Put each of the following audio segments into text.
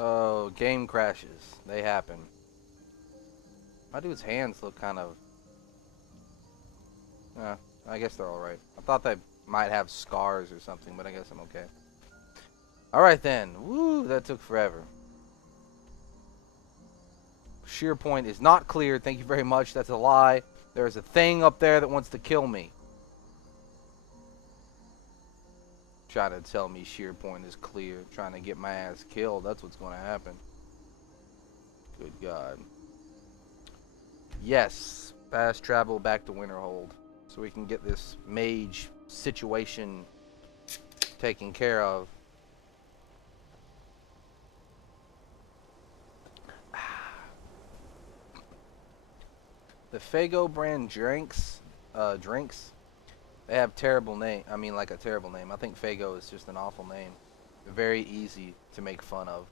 Oh, game crashes. They happen. Why do his hands look kind of... I guess they're alright. I thought they might have scars or something, but I guess I'm okay. Alright then. Woo, that took forever. Sheer point is not clear. Thank you very much. That's a lie. There's a thing up there that wants to kill me. Trying to tell me sheer point is clear. Trying to get my ass killed. That's what's going to happen. Good God. Yes. Fast travel back to Winterhold. So we can get this mage situation taken care of. The Fago brand drinks, they have terrible name. I mean, like a terrible name. I think Fago is just an awful name. Very easy to make fun of.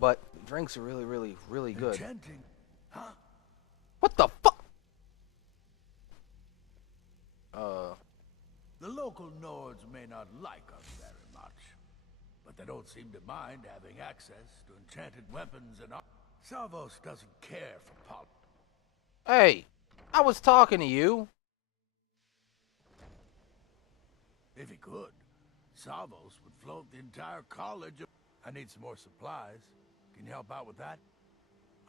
But drinks are really, really, really good. Enchanting, huh? What the fuck? The local Nords may not like us very much, but they don't seem to mind having access to enchanted weapons and... Salvos doesn't care for politics. Hey, I was talking to you. If he could, Salvos would float the entire college. I need some more supplies. Can you help out with that?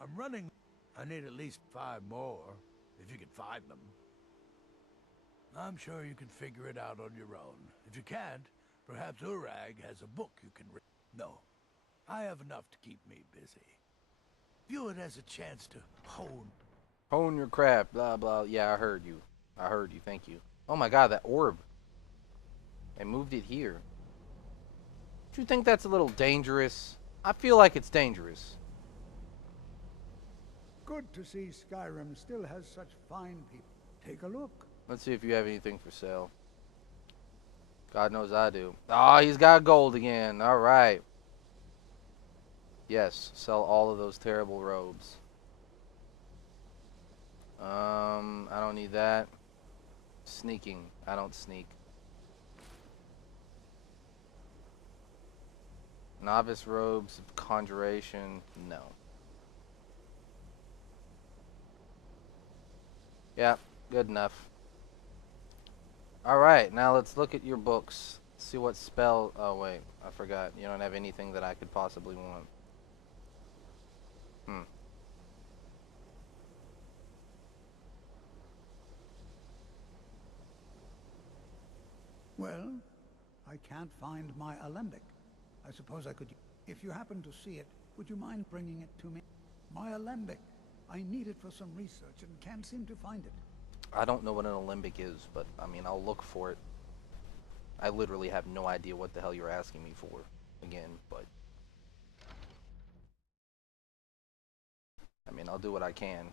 I'm running... I need at least 5 more, if you can find them. I'm sure you can figure it out on your own. If you can't, perhaps Urag has a book you can read. No, I have enough to keep me busy. View it as a chance to Hone your craft, blah, blah. Yeah, I heard you. I heard you, thank you. Oh my God, that orb. They moved it here. Do you think that's a little dangerous? I feel like it's dangerous. Good to see Skyrim still has such fine people. Take a look. Let's see if you have anything for sale. God knows I do. Oh, he's got gold again. All right. Yes, sell all of those terrible robes. I don't need that. Sneaking. I don't sneak. Novice robes of conjuration. No. Yeah, good enough. Alright, now let's look at your books. See what spell... Oh, wait. I forgot. You don't have anything that I could possibly want. Well, I can't find my alembic. I suppose I could... If you happen to see it, would you mind bringing it to me? My alembic. I need it for some research and can't seem to find it. I don't know what an alembic is, but, I mean, I'll look for it. I literally have no idea what the hell you're asking me for, again, but... I mean, I'll do what I can.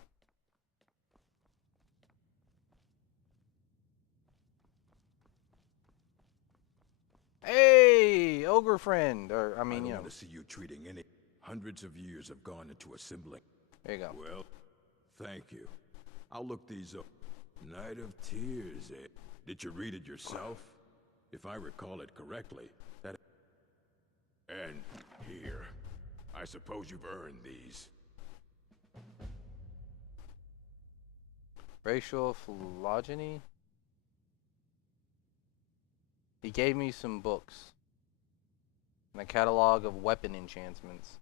Hey, ogre friend, or, I mean, I you don't know. want to see you treating any... Hundreds of years have gone into assembling. There you go. Well, thank you. I'll look these up. Night of Tears, eh? Did you read it yourself? If I recall it correctly, that... And here. I suppose you've earned these. Racial phylogeny? He gave me some books. And a catalog of weapon enchantments.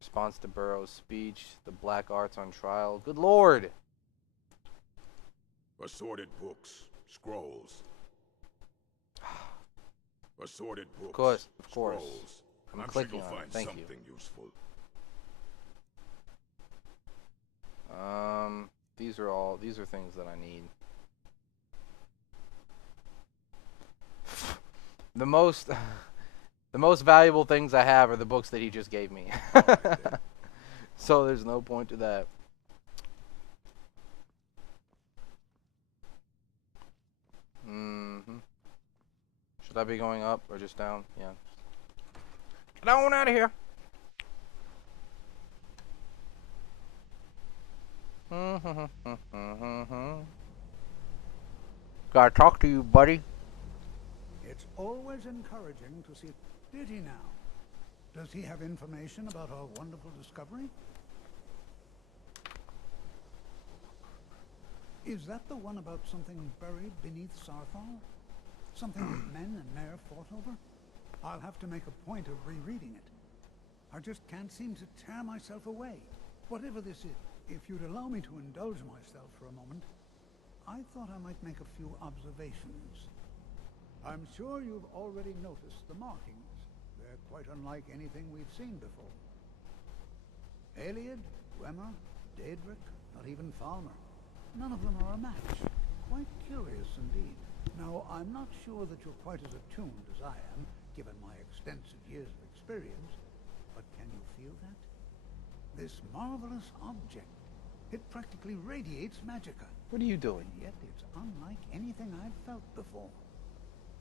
Response to Burroughs' speech. The black arts on trial. Good lord! Assorted books. Scrolls. Assorted books. Of course. Scrolls. I'm sure clicking you'll on it. find Thank something useful. These are things that I need. The most valuable things I have are the books that he just gave me. So there's no point to that. Should I be going up or just down? Yeah. Get on out of here. Gotta talk to you, buddy. It's always encouraging to see... Did he now? Does he have information about our wonderful discovery? Is that the one about something buried beneath Sarthal? Something that men and Mare fought over? I'll have to make a point of rereading it. I just can't seem to tear myself away. Whatever this is, if you'd allow me to indulge myself for a moment, I thought I might make a few observations. I'm sure you've already noticed the markings. They're quite unlike anything we've seen before. Aliad, Wemmer, Daedric, not even Falmer. None of them are a match. Quite curious indeed. Now, I'm not sure that you're quite as attuned as I am, given my extensive years of experience, but can you feel that? This marvelous object. It practically radiates magicka. What are you doing? And yet it's unlike anything I've felt before.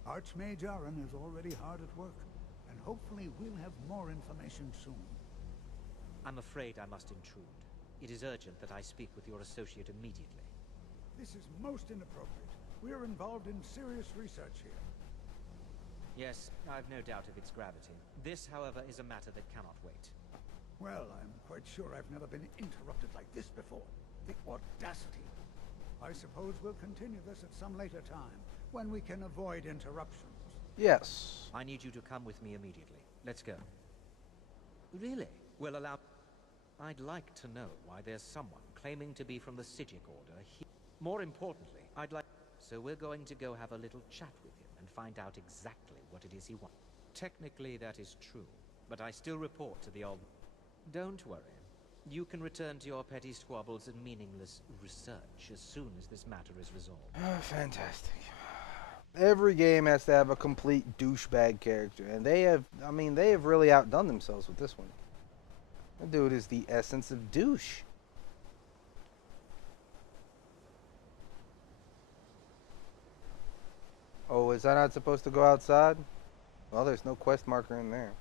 Archmage Aaron is already hard at work, and hopefully we'll have more information soon. I'm afraid I must intrude. It is urgent that I speak with your associate immediately. This is most inappropriate. We're involved in serious research here. Yes, I've no doubt of its gravity. This, however, is a matter that cannot wait. Well, I'm quite sure I've never been interrupted like this before. The audacity. I suppose we'll continue this at some later time, when we can avoid interruptions. Yes. I need you to come with me immediately. Let's go. Really? Well, allow... I'd like to know why there's someone claiming to be from the Sigic Order here. More importantly, I'd like... So we're going to go have a little chat with him and find out exactly what it is he wants. Technically, that is true, but I still report to the old... Don't worry. You can return to your petty squabbles and meaningless research as soon as this matter is resolved. Oh, fantastic. Every game has to have a complete douchebag character, and they have, I mean, they have really outdone themselves with this one. That dude is the essence of douche. Oh, is that not supposed to go outside? Well, there's no quest marker in there.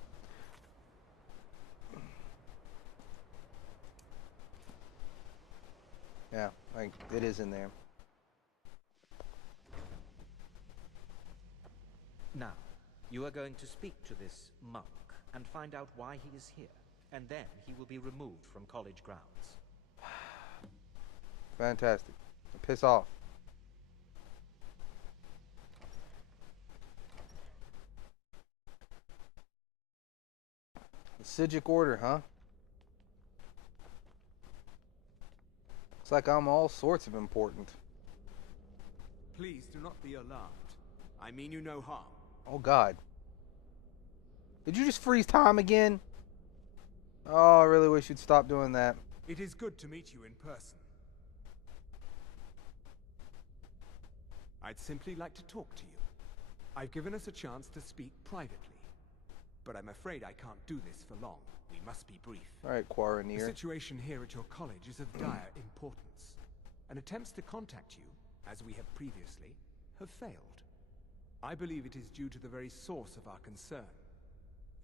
Yeah, like it is in there. Now, you are going to speak to this monk and find out why he is here, and then he will be removed from college grounds. Fantastic. Piss off. The Sigic Order, huh? Looks like I'm all sorts of important. Please do not be alarmed. I mean you no harm. Oh God. Did you just freeze time again? Oh, I really wish you'd stop doing that. It is good to meet you in person. I'd simply like to talk to you. I've given us a chance to speak privately. But I'm afraid I can't do this for long. We must be brief. Alright, Quaranier. The situation here at your college is of dire importance. And attempts to contact you, as we have previously, have failed. I believe it is due to the very source of our concern.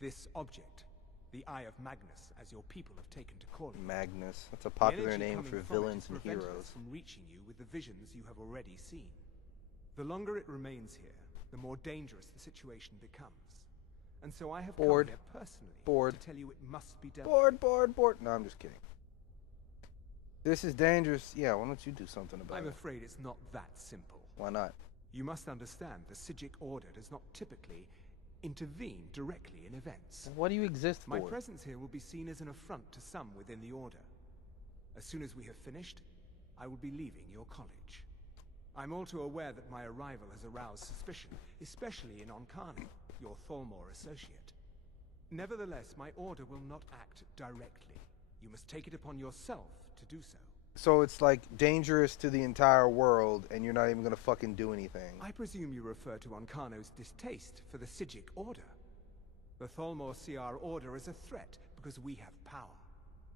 This object, the Eye of Magnus, as your people have taken to call it. Magnus. That's a The popular energy name coming for from it villains has and prevented heroes. us from reaching you with the visions you have already seen. The longer it remains here, the more dangerous the situation becomes. And so I have come here personally to tell you it must be dealt with. No, I'm just kidding. This is dangerous. Yeah, why don't you do something about it? I'm afraid it's not that simple. Why not? You must understand the Sigic Order does not typically intervene directly in events. What do you exist for? My presence here will be seen as an affront to some within the Order. As soon as we have finished, I will be leaving your college. I'm all too aware that my arrival has aroused suspicion, especially in Onkano, your Thalmor associate. Nevertheless, my order will not act directly. You must take it upon yourself to do so. So it's like dangerous to the entire world, and you're not even gonna fucking do anything. I presume you refer to Onkano's distaste for the Sigic Order. The Thalmor see our order as a threat because we have power,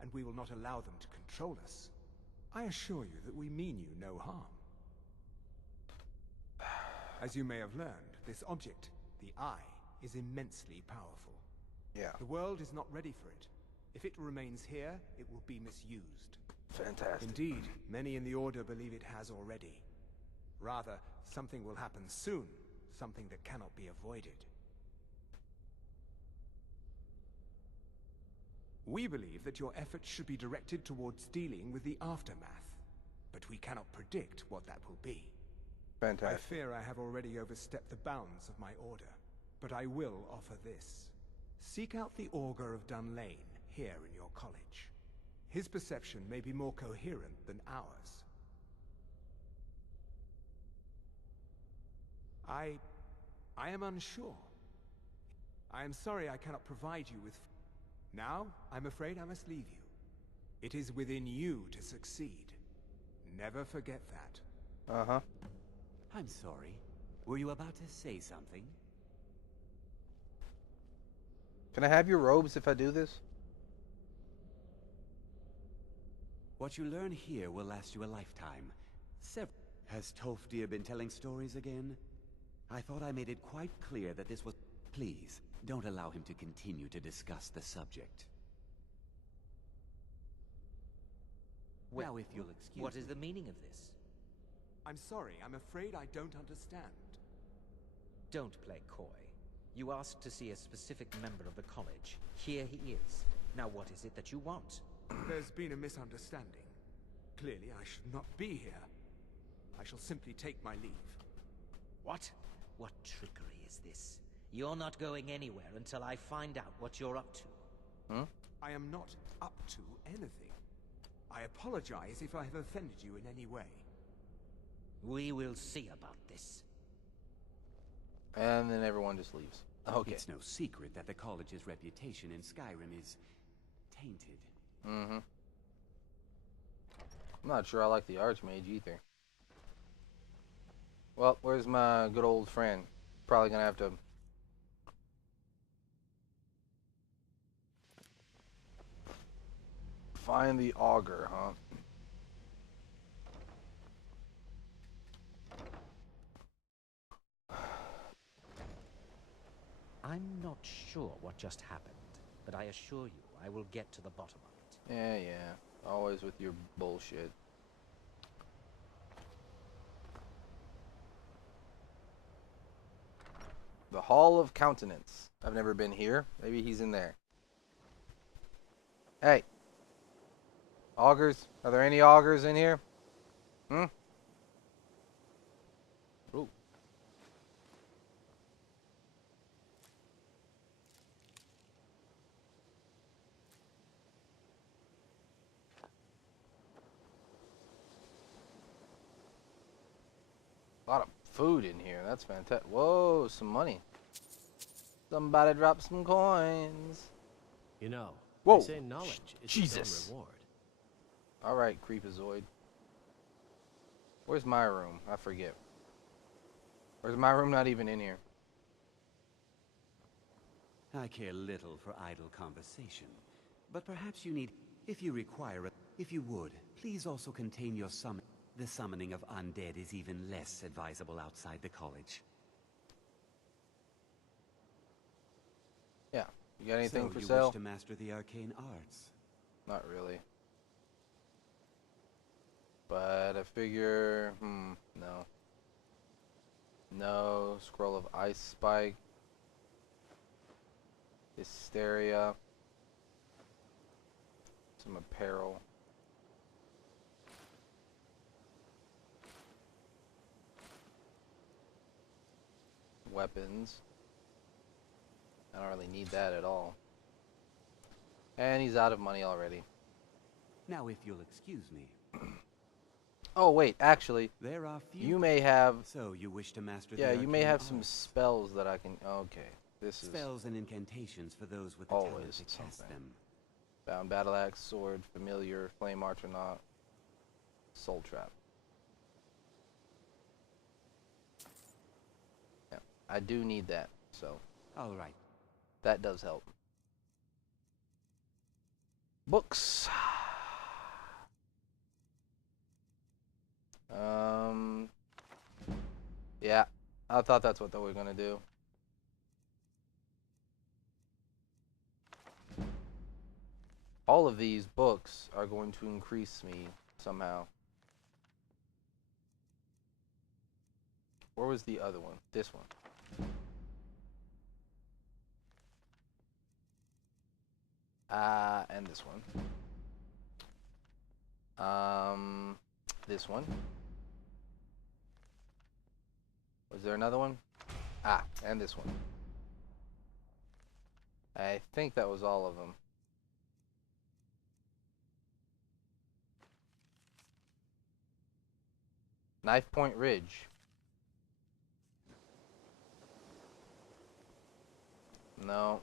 and we will not allow them to control us. I assure you that we mean you no harm. As you may have learned, this object, the Eye, is immensely powerful. Yeah. The world is not ready for it. If it remains here, it will be misused. Fantastic. Indeed, many in the Order believe it has already. Rather, something will happen soon, something that cannot be avoided. We believe that your efforts should be directed towards dealing with the aftermath, but we cannot predict what that will be. Fantastic. I fear I have already overstepped the bounds of my order, but I will offer this. Seek out the Auger of Dunlain here in your college. His perception may be more coherent than ours. I am unsure. I am sorry I cannot provide you with... Now, I'm afraid I must leave you. It is within you to succeed. Never forget that. Uh-huh. I'm sorry. Were you about to say something? Can I have your robes if I do this? What you learn here will last you a lifetime. Has Tolfdir been telling stories again? I thought I made it quite clear that this was... Please, don't allow him to continue to discuss the subject. Well, now, if you'll excuse what is me. the meaning of this? I'm sorry, I'm afraid I don't understand. Don't play coy. You asked to see a specific member of the college. Here he is. Now what is it that you want? There's been a misunderstanding. Clearly, I should not be here. I shall simply take my leave. What? What trickery is this? You're not going anywhere until I find out what you're up to. Hmm? I am not up to anything. I apologize if I have offended you in any way. We will see about this. And then everyone just leaves. Okay. It's no secret that the college's reputation in Skyrim is... tainted. Mm-hmm. I'm not sure I like the Archmage either. Well, where's my good old friend? Probably gonna have to... find the Auger, huh? I'm not sure what just happened, but I assure you I will get to the bottom of it. Yeah. Always with your bullshit. The Hall of Countenance. I've never been here. Maybe he's in there. Hey. Augers? Are there any augers in here? Hmm? Ooh. A lot of food in here. That's fantastic. Whoa, some money. Somebody drop some coins. You know, Whoa. they say knowledge is Jesus. its own reward. Alright, Creepazoid. Where's my room? I forget. Where's my room? Not even in here. I care little for idle conversation, but perhaps you need... If you require it, if you would, please also contain your summon. The summoning of undead is even less advisable outside the college. Yeah. You got anything so for you sale? wish to master the arcane arts? Not really. But I figure... no. No. Scroll of Ice Spike. Hysteria. Some apparel. Weapons. I don't really need that at all. And he's out of money already. Now, if you'll excuse me. Oh, wait, actually, There are few... you may have... So, you wish to master the Yeah, you may arcane have some arts. spells that I can... Okay, this is... Spells and incantations for those with the talent always to cast something. them. Bound Battle Axe, Sword, Familiar, Flame Archronaut, Soul Trap. Yeah, I do need that, so All right. that does help. Books. Yeah, I thought that's what they were gonna do. All of these books are going to increase me somehow. Where was the other one? This one. And this one. This one. Was there another one? Ah, and this one. I think that was all of them. Knife Point Ridge. No.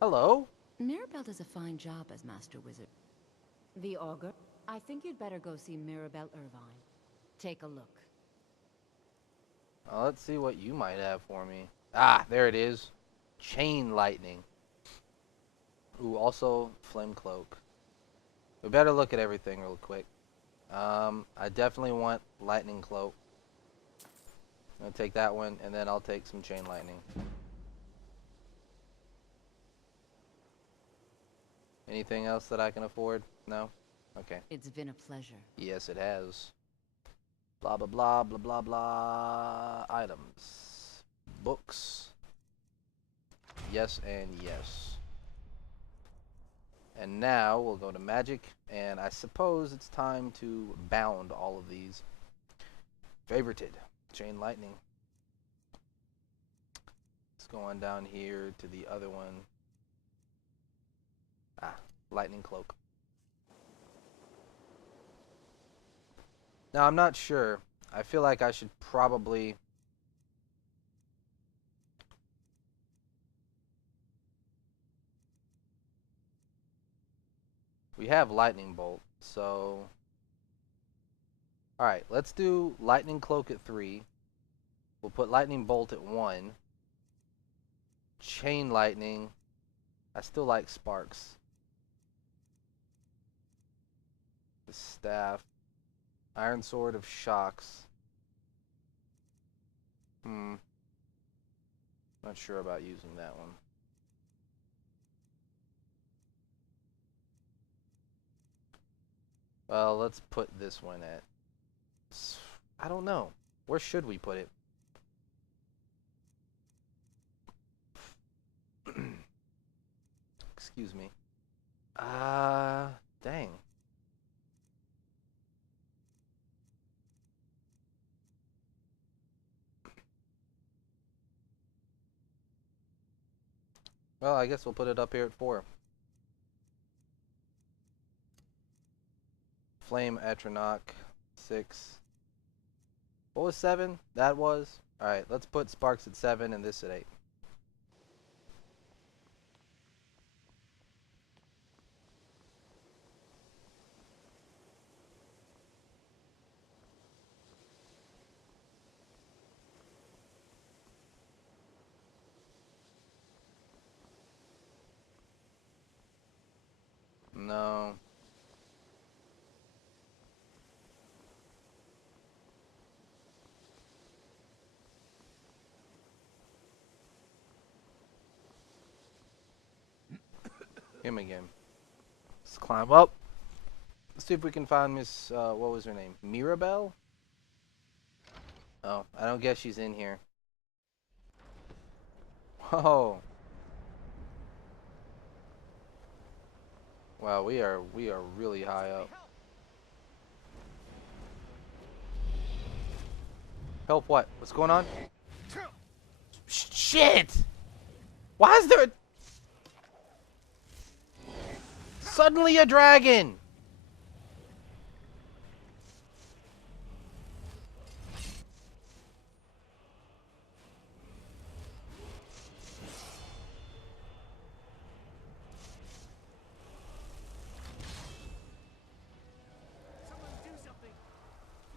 Hello? Mirabelle does a fine job as Master Wizard. The Auger? I think you'd better go see Mirabelle Irvine. Take a look. Well, let's see what you might have for me. Ah, there it is. Chain Lightning. Ooh, also Flame Cloak. We better look at everything real quick. I definitely want Lightning Cloak. I'm gonna take that one, and then I'll take some Chain Lightning. Anything else that I can afford? No? Okay. It's been a pleasure. Yes, it has. Blah, blah, blah, blah, blah, blah. Items. Books. Yes and yes. And now we'll go to magic, and I suppose it's time to bound all of these. Favorited. Chain Lightning. Let's go on down here to the other one. Ah, Lightning Cloak. Now, I'm not sure. I feel like I should probably... We have Lightning Bolt, so... Alright, let's do Lightning Cloak at 3. We'll put Lightning Bolt at 1. Chain Lightning. I still like Sparks. The Staff. Iron Sword of Shocks. Not sure about using that one. Well, let's put this one at... I don't know. Where should we put it? Excuse me. Dang. Well, I guess we'll put it up here at 4. Flame Atronach, 6. What was 7? That was? Alright, let's put Sparks at 7 and this at 8. No. Him again. Let's climb up. Let's see if we can find Miss, what was her name? Mirabelle? Oh, I don't guess she's in here. Whoa. Wow, we are really high up. Help what? What's going on? Shit! Why is there a... Suddenly a dragon!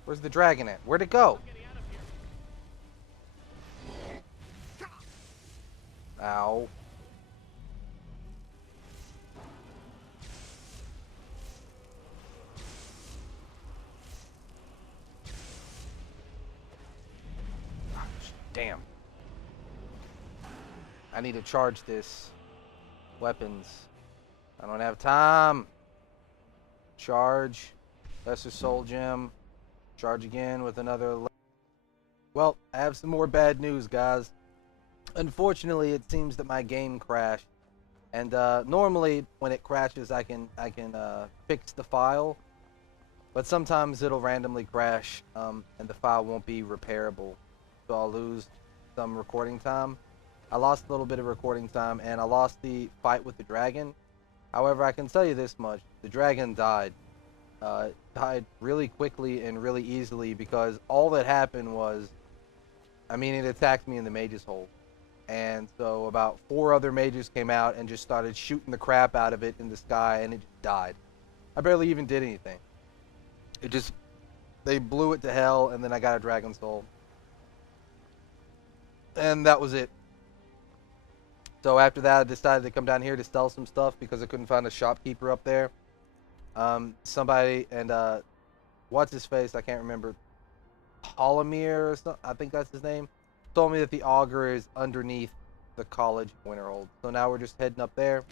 Where's the dragon at? Where'd it go? Ow. Damn. I need to charge this. Weapons. I don't have time. Charge. Lesser Soul Gem. Charge again with another. Well, I have some more bad news, guys. Unfortunately, it seems that my game crashed. And normally, when it crashes, I can fix the file. But sometimes it'll randomly crash, and the file won't be repairable. So I'll lose some recording time. I lost a little bit of recording time, and I lost the fight with the dragon. However, I can tell you this much. The dragon died. It died really quickly and really easily because all that happened was, I mean, it attacked me in the mage's hole. And so about 4 other mages came out and just started shooting the crap out of it in the sky, and it just died. I barely even did anything. It just, they blew it to hell, and then I got a dragon soul. And that was it. So after that, I decided to come down here to sell some stuff because I couldn't find a shopkeeper up there. Somebody, and what's his face? I can't remember. Holomir or something, I think that's his name, told me that the Auger is underneath the college of Winterhold. So now we're just heading up there.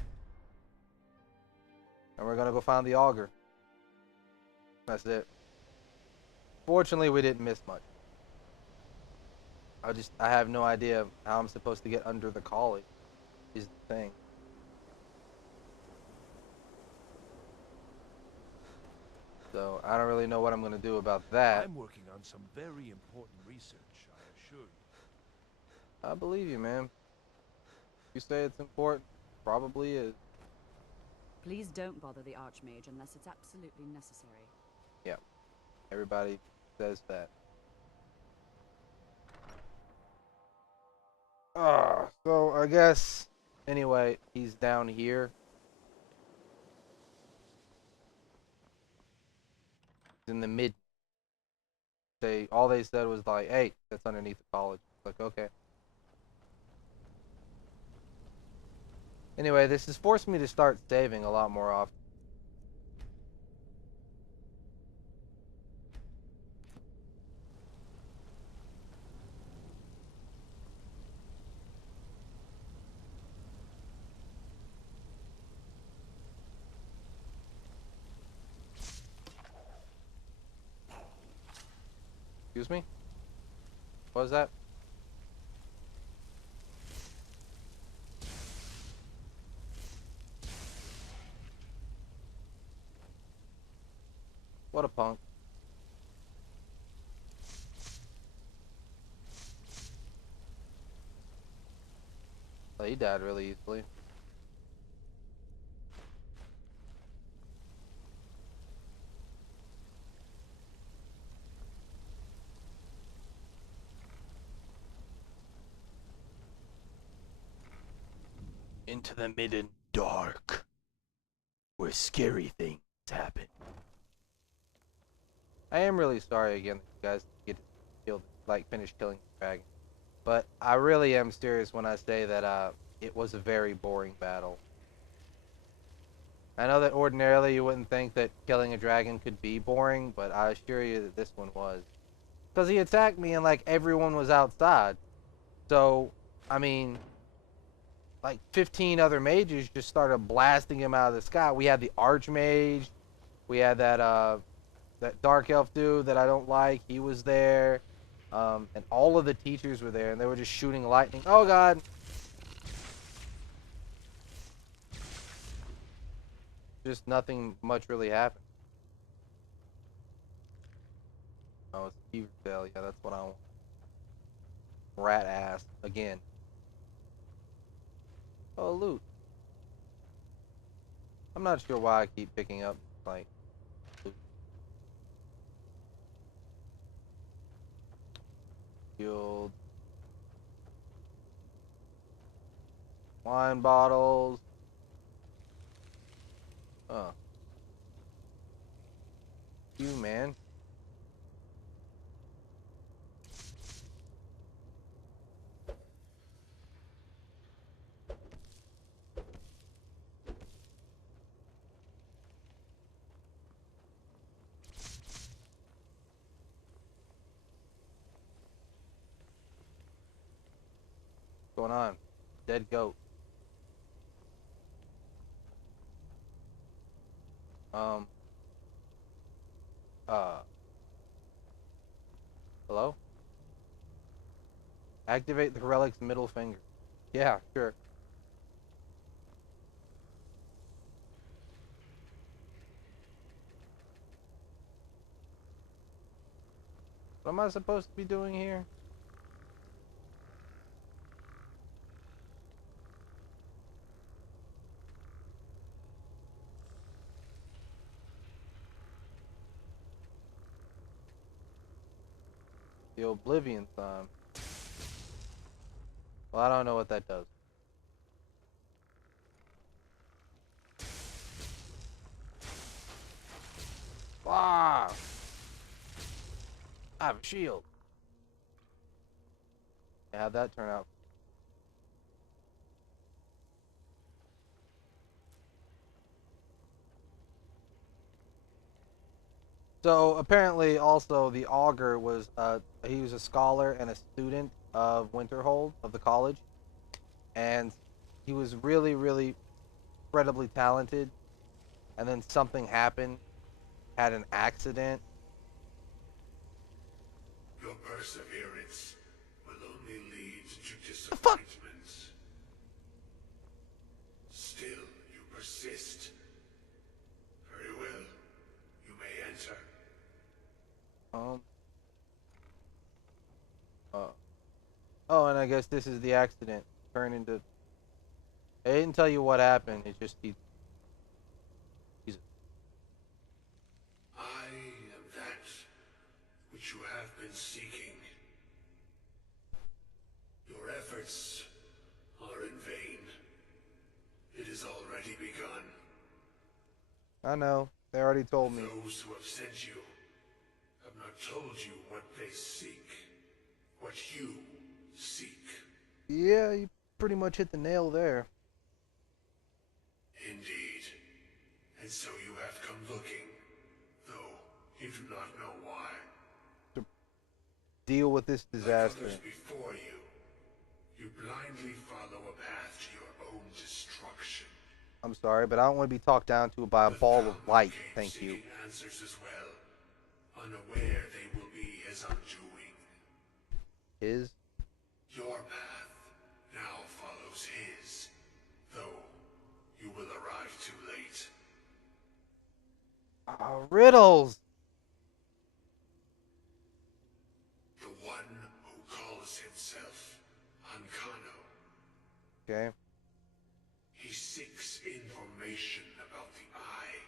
And we're gonna go find the Auger. That's it. Fortunately, we didn't miss much. I have no idea how I'm supposed to get under the college, is the thing. So I don't really know what I'm gonna do about that. I'm working on some very important research, I assure you. I believe you, man. You say it's important, probably is. Please don't bother the Archmage unless it's absolutely necessary. Yeah, everybody says that. So I guess, anyway, he's down here. He's in the mid. All they said was like, hey, that's underneath the college. Like, okay. Anyway, this has forced me to start saving a lot more often. Excuse me? What was that? What a punk. Oh, he died really easily. Into the midden dark, where scary things happen. I am really sorry again that you guys get killed, like finish killing the dragon. But I really am serious when I say that it was a very boring battle. I know that ordinarily you wouldn't think that killing a dragon could be boring, but I assure you that this one was. Because he attacked me and like everyone was outside. So, I mean, like 15 other mages just started blasting him out of the sky. We had the Archmage. We had that Dark Elf dude that I don't like. He was there. And all of the teachers were there, and they were just shooting lightning. Oh, God. Just nothing much really happened. Oh, it's Beaver Tail. Yeah, that's what I want. Rat ass. Again. Oh, loot. I'm not sure why I keep picking up, like, loot. Shield. Wine bottles. Oh. You, man. What's going on? Dead goat. Um. Hello? Activate the relic's middle finger. Yeah, sure. What am I supposed to be doing here? The Oblivion Sign. Well, I don't know what that does. Ah! I have a shield. How'd that turn out? So apparently, also the Auger was he was a scholar and a student of Winterhold of the college, and he was really, really incredibly talented. And then something happened, had an accident. Your perseverance will only lead to The fuck? disappointments. Still, you persist. Very well. You may enter. Oh, and I guess this is the accident. Turned into. They didn't tell you what happened. It's just he's. I am that which you have been seeking. Your efforts are in vain. It has already begun. I know. They already told me. Those who have sent you have not told you what they seek. What you seek. Yeah, you pretty much hit the nail there. Indeed. And so you have come looking, though you do not know why. To deal with this disaster. Like others before you, you blindly follow a path to your own destruction. I'm sorry, but I don't want to be talked down to by a ball of light. Thank you. Answers as well, unaware they will be his undoing. His? Your path now follows his, though you will arrive too late. Riddles! The one who calls himself Ancano. Okay. He seeks information about the Eye,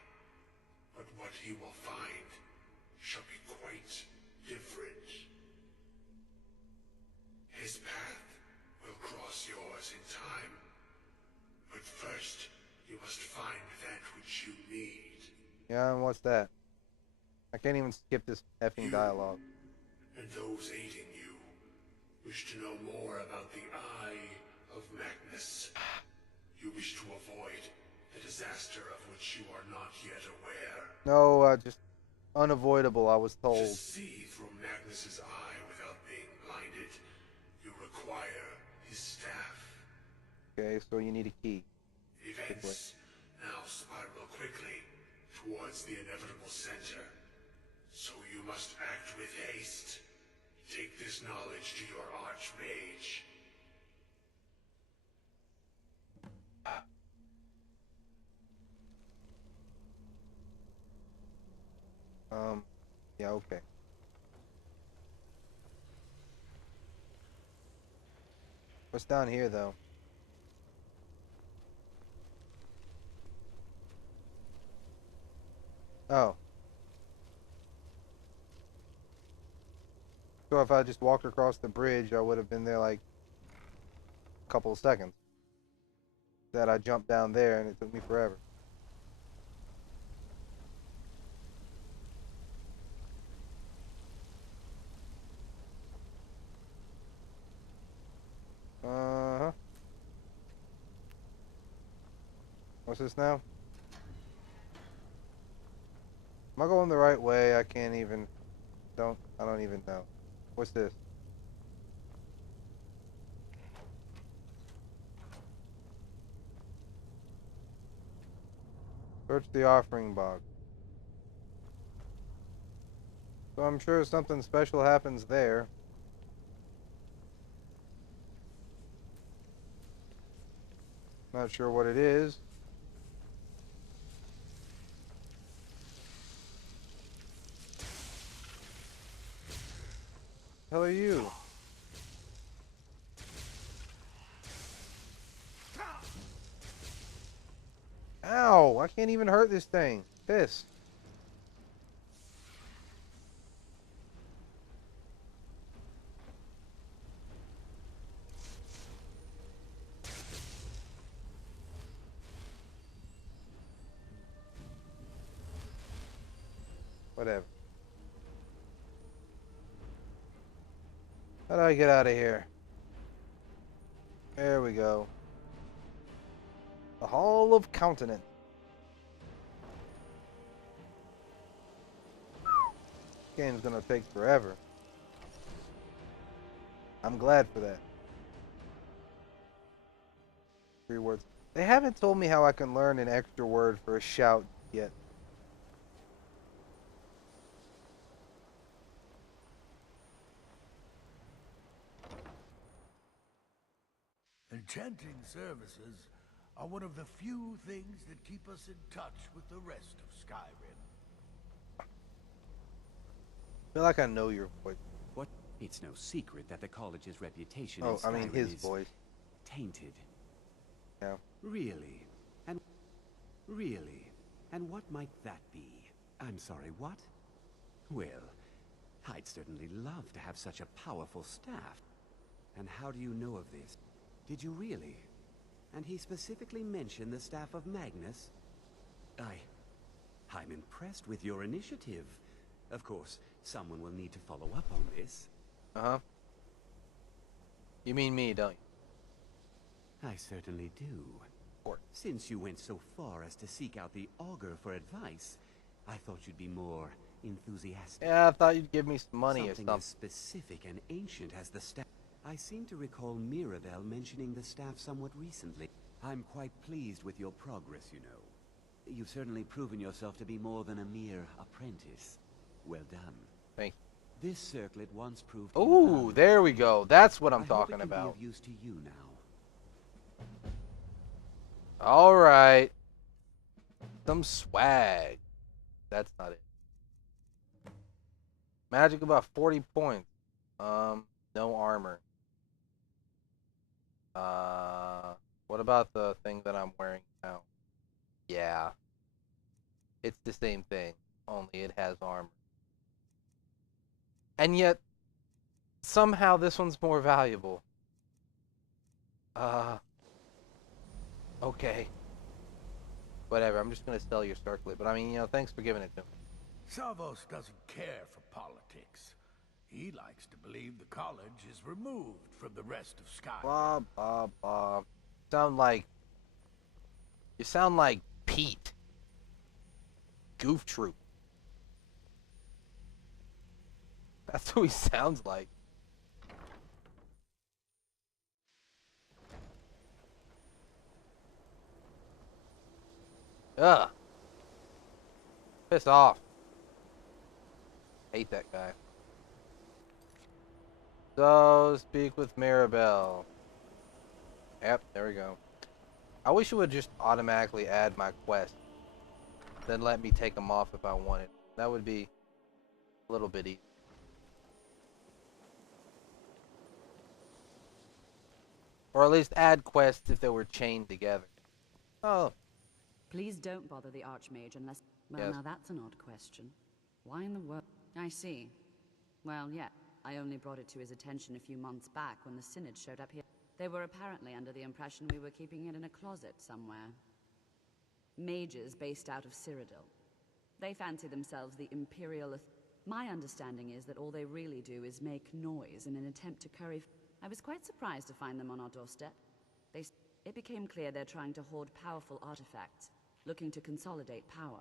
but what he will find shall be quite different. His path will cross yours in time, but first you must find that which you need. Yeah, and what's that? I can't even skip this effing dialogue. And those aiding you wish to know more about the Eye of Magnus. You wish to avoid the disaster of which you are not yet aware. No, just unavoidable, I was told. To see through Magnus's eye without being blinded, you require his staff. Okay, so you need a key. Events now spiral quickly towards the inevitable center. So you must act with haste. Take this knowledge to your Archmage. Yeah, okay. What's down here, though? Oh. So if I just walked across the bridge, I would have been there like a couple of seconds. That I jumped down there and it took me forever. Uh-huh. What's this now? Am I going the right way? I can't even... I don't even know. What's this? Search the offering box. So I'm sure something special happens there. Not sure what it is. The hell are you? Ow! I can't even hurt this thing. Pissed. Whatever. How do I get out of here? There we go. The Hall of Countenance. This game's gonna take forever. I'm glad for that. 3 words. They haven't told me how I can learn an extra word for a shout yet. Enchanting services are one of the few things that keep us in touch with the rest of Skyrim. I feel like I know your voice. What? It's no secret that the college's reputation Oh, in Skyrim his is voice. tainted. Yeah. Really? And what might that be? I'm sorry, what? Well, I'd certainly love to have such a powerful staff. And how do you know of this? Did you really? And he specifically mentioned the staff of Magnus? I'm impressed with your initiative. Of course, someone will need to follow up on this. Uh-huh. You mean me, don't you? I certainly do. Of course. Since you went so far as to seek out the Auger for advice, I thought you'd be more enthusiastic. Yeah, I thought you'd give me some money or something something. as specific and ancient as the staff. I seem to recall Mirabelle mentioning the staff somewhat recently. I'm quite pleased with your progress, you know. You've certainly proven yourself to be more than a mere apprentice. Well done. Thank you. This circlet once proved. Ooh, there we go. That's what I'm I talking hope it can about. be of use to you now. All right. Some swag. That's not it. Magic about 40 points. No armor. What about the thing that I'm wearing now? Yeah. It's the same thing, only it has armor. And yet, somehow this one's more valuable. Okay. Whatever, I'm just gonna sell your circlet. But I mean, you know, thanks for giving it to me. Savos doesn't care for politics. He likes to believe the college is removed from the rest of Skyrim. Blah, blah, blah. You sound like Pete. Goof Troop. That's who he sounds like. Ugh. Piss off. Hate that guy. So, speak with Mirabelle. Yep, there we go. I wish it would just automatically add my quest. Then let me take them off if I wanted. That would be a little bit easier. Or at least add quests if they were chained together. Oh. Please don't bother the Archmage unless... Well, Yes. now that's an odd question. Why in the world? I see. Well, yeah. I only brought it to his attention a few months back when the Synod showed up here. They were apparently under the impression we were keeping it in a closet somewhere. Mages based out of Cyrodiil. They fancy themselves the Imperial... My understanding is that all they really do is make noise in an attempt to curry... I was quite surprised to find them on our doorstep. It became clear they're trying to hoard powerful artifacts, looking to consolidate power.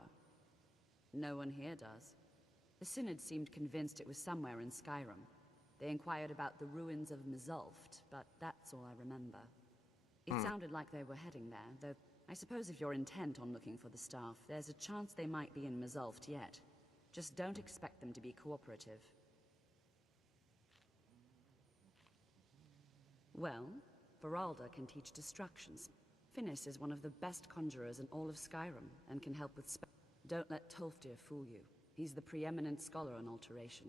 No one here does. The Synod seemed convinced it was somewhere in Skyrim. They inquired about the ruins of Mizulft, but that's all I remember. It sounded like they were heading there, though I suppose if you're intent on looking for the staff, there's a chance they might be in Mizulft yet. Just don't expect them to be cooperative. Well, Beralda can teach distractions. Finis is one of the best conjurers in all of Skyrim, and can help with Don't let Tolfdir fool you. He's the preeminent scholar on alteration.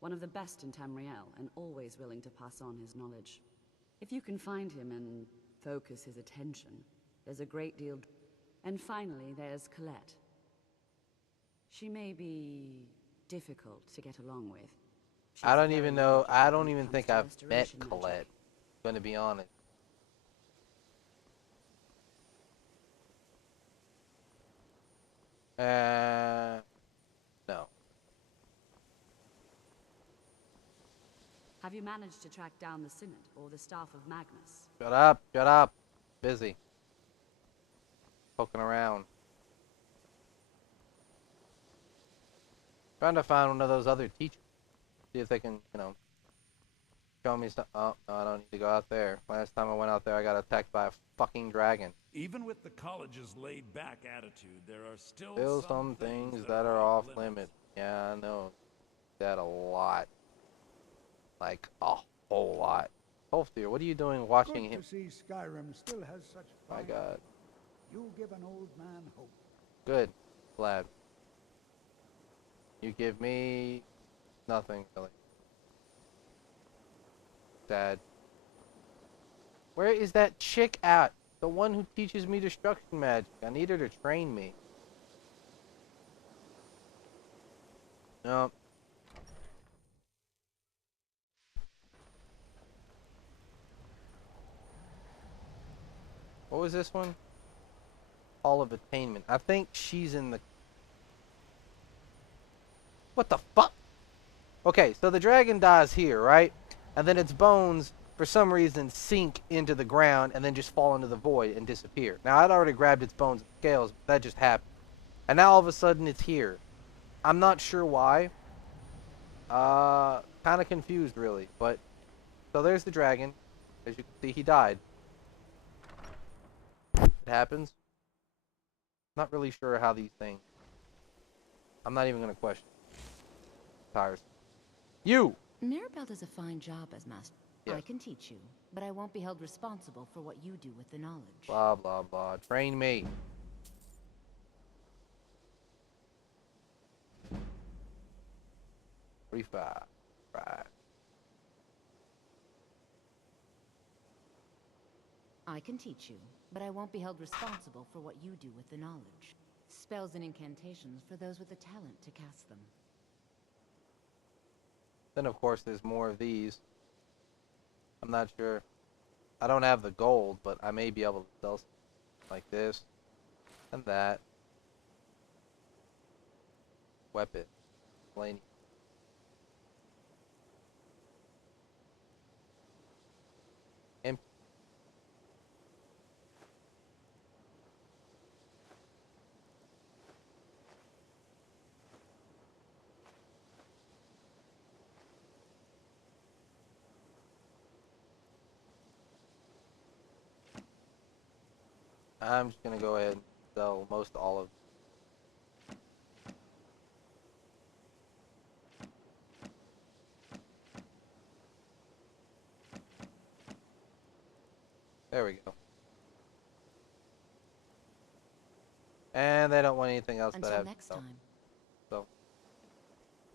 One of the best in Tamriel, and always willing to pass on his knowledge. If you can find him and focus his attention, there's a great deal. And finally, there's Colette. She may be difficult to get along with. I don't even know. I don't even think I've met Colette. Gonna be honest. No. Have you managed to track down the Synod or the staff of Magnus? Shut up. Shut up. Busy. Poking around. Trying to find one of those other teachers. See if they can, you know, show me some. Oh, no, I don't need to go out there. Last time I went out there, I got attacked by a fucking dragon. Even with the college's laid-back attitude, there are still some things that are off limits. Yeah, I know that a lot. Like a whole lot. Tolfdir, what are you doing watching him? To see Skyrim still has such. My God. You give an old man hope. Good. Glad. You give me nothing really. Sad. Where is that chick at? The one who teaches me destruction magic. I need her to train me. No. What was this one? Hall of Attainment. I think she's in the... What the fuck? Okay, so the dragon dies here, right? And then its bones, for some reason, sink into the ground and then just fall into the void and disappear. Now, I'd already grabbed its bones and scales, but that just happened. And now all of a sudden it's here. I'm not sure why. Kind of confused, really. But, so there's the dragon. As you can see, he died. It happens. Not really sure how these things... I'm not even going to question. Tiresome. You! Mirabelle does a fine job as master. Yes. I can teach you, but I won't be held responsible for what you do with the knowledge. Blah, blah, blah. Train me. Right. I can teach you, but I won't be held responsible for what you do with the knowledge. Spells and incantations for those with the talent to cast them. Then, of course, there's more of these. I'm not sure. I don't have the gold, but I may be able to sell something like this and that. Weapon. Lane. Empty. I'm just gonna go ahead and sell most all of them. There we go. And they don't want anything else that I have. Until next time. So.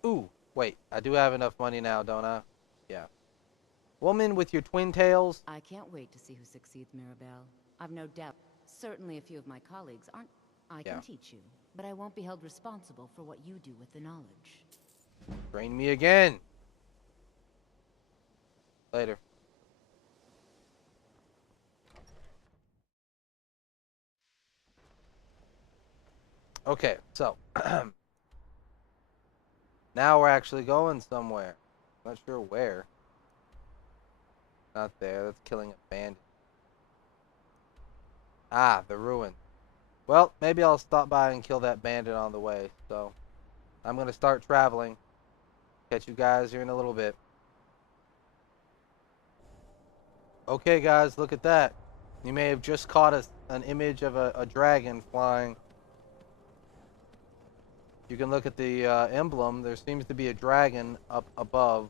Ooh, wait. I do have enough money now, don't I? Yeah. Woman with your twin tails. I can't wait to see who succeeds, Mirabelle. I've no doubt. Certainly a few of my colleagues aren't. I can teach you, but I won't be held responsible for what you do with the knowledge. Train me again. Later. Okay, so now we're actually going somewhere. Not sure where. Not there. That's killing a bandit. Ah, the ruin. Well, maybe I'll stop by and kill that bandit on the way. So, I'm going to start traveling. Catch you guys here in a little bit. Okay, guys, look at that. You may have just caught an image of a dragon flying You can look at the emblem. There seems to be a dragon up above.